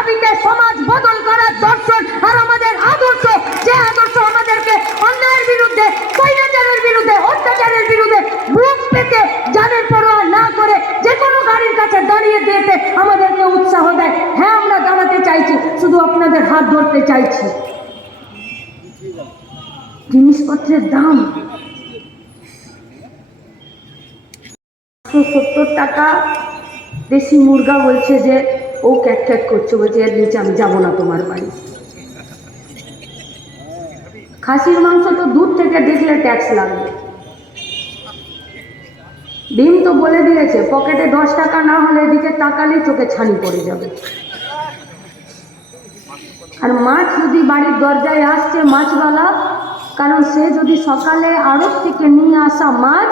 দাবিতে সমাজ বদল করার দর্শন আর আমাদের আদর্শ, যে আদর্শ আমাদেরকে অন্যায়ের বিরুদ্ধে, স্বৈরাচারের বিরুদ্ধে, অত্যাচারের বিরুদ্ধে বুক পেতে জানের পরোয়া না করে যে কোনো গাড়ির কাছে দাঁড়িয়ে দিতে আমাদেরকে উৎসাহ দেয়। হ্যাঁ আমরা দাঁড়াতে চাইছি, শুধু আপনাদের হাত ধরতে চাইছি। জিনিসপত্রের দাম সত্তর টাকা। দেশি মুরগা বলছে যে ও ক্যাট ক্যাট করছে, বলছে, এর নিচে আমি যাব না তোমার বাড়ি। খাসির মাংস তো দূর থেকে দেখলে ট্যাক্স লাগবে। ডিম তো বলে দিয়েছে, পকেটে দশ টাকা না হলে এদিকে তাকালে চোখে ছানি পড়ে যাবে। আর মাছ যদি বাড়ির দরজায় আসছে, মাছওয়ালা, কারণ সে যদি সকালে আড়ত থেকে নিয়ে আসা মাছ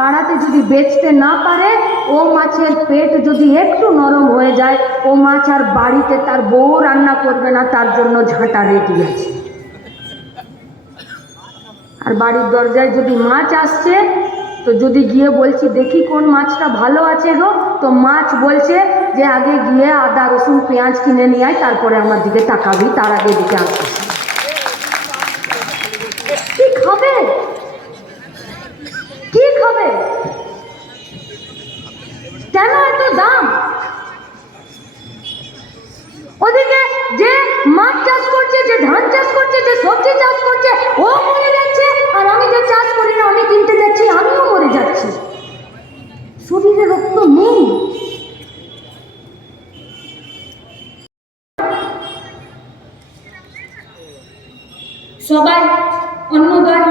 পাড়াতে যদি বেচতে না পারে, ও মাছের পেট যদি একটু নরম হয়ে যায়, ও মাছ আর বাড়িতে তার বউ রান্না করবে না, তার জন্য ঝাঁটা রেডি আছে। আর বাড়ির দরজায় যদি মাছ আসছে, তো যদি গিয়ে বলছি, দেখি কোন মাছটা ভালো আছে গো? তো মাছ বলছে যে, আগে গিয়ে আদা, রসুন, পেঁয়াজ কিনে নিয়ে আয়, তারপরে আমার দিকে তাকাবি, তার আগে দিকে আসিস কি খাবে কি খাবে কেন এত দাম ওদিকে যে মাছ চাষ করছে যে ধান চাষ করছে যে সবজি চাষ করছে ও মরে যাচ্ছে আর আমি যে চাষ করি না আমি কিনতে যাচ্ছি আমিও মরে যাচ্ছি শরীরে রক্ত নেই সবাই অন্নদয়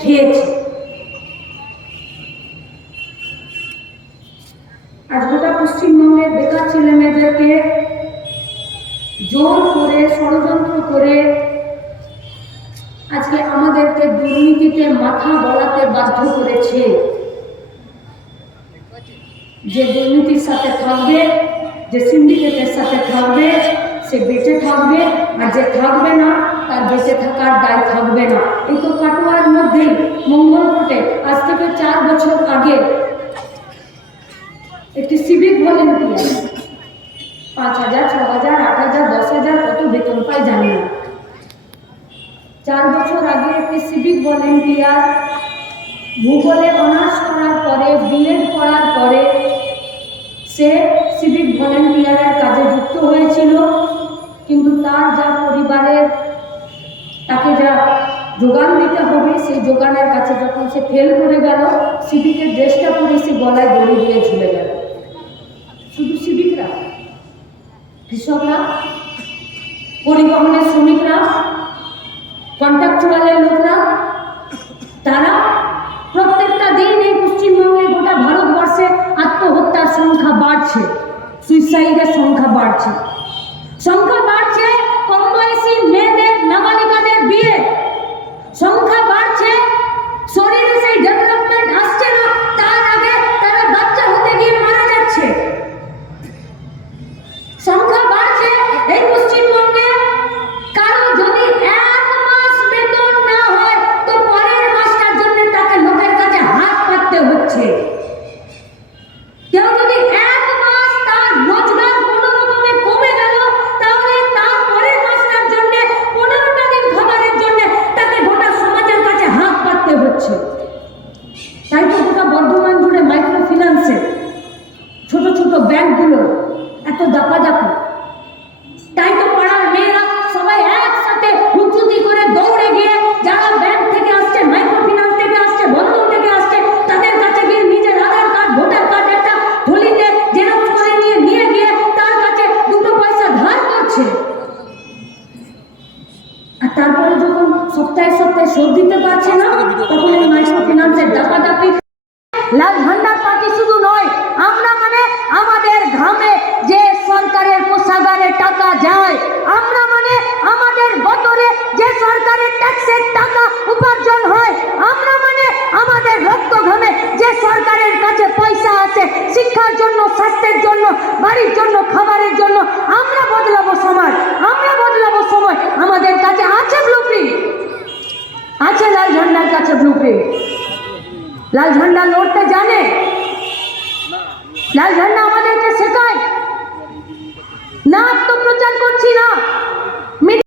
খেয়েছে। আর গোটা পশ্চিমবঙ্গের বেকার ছেলে মেয়েদেরকে জোর করে, ষড়যন্ত্র করে আজকে আমাদেরকে দুর্নীতিতে মাথা গলাতে বাধ্য করেছে। যে দুর্নীতির সাথে থাকবে, যে সিন্ডিকেটের সাথে থাকবে সে বেঁচে থাকবে আর যে থাকবে না, তার বেঁচে থাকার দায় থাকবে না। এই তো কাটোয়ার মধ্যেই মঙ্গলকোটে আজ থেকে চার বছর আগে একটি সিভিক ভলেন্টিয়ার পাঁচ হাজার, ছ হাজার, আট হাজার, দশ হাজার, কত বেতন পায় জানি না। চার বছর আগে একটি সিভিক ভলেন্টিয়ার ভূগোলে অনার্স করার পরে, বিএড করার পরে সে সিভিক ভলেন্টিয়ারের কাজে যুক্ত হয়েছিল। কিন্তু তার যা পরিবারের তাকে যা যোগান দিতে হবে, সেই যোগানের কাছে যখন সে ফেল করে গেল সিভিকের ড্রেসটা পরে সে গলায় দড়ি দিয়ে ঝুলে গেল। শুধু সিভিকরা কৃষকরা, পরিবহনের শ্রমিকরা কন্ট্রাকচুয়ালের লোকরা, তারা প্রত্যেকটা দিন এই পশ্চিমবঙ্গে গোটা ভারতবর্ষে আত্মহত্যার সংখ্যা বাড়ছে সুইসাইডের সংখ্যা বাড়ছে। লাল ভান্ডার পার্টি শুধু নয়, আমরা মানে আমাদের ঘামে যে সরকারের পোষাগারে টাকা যায়, আমরা মানে আমাদের বতরে যে সরকারের ট্যাক্সের টাকা উপার্জন হয়, আমরা মানে আমাদের রক্ত ঘামে যে সরকারের কাছে পয়সা আছে, শিক্ষার জন্য, স্বাস্থ্যের জন্য, বাড়ির জন্য, খাবারের জন্য লাল ঝান্ডা লড়তে জানে? লাল ঝান্ডা আমাদেরকে শেখায়। না আত্মপ্রচার করছি না।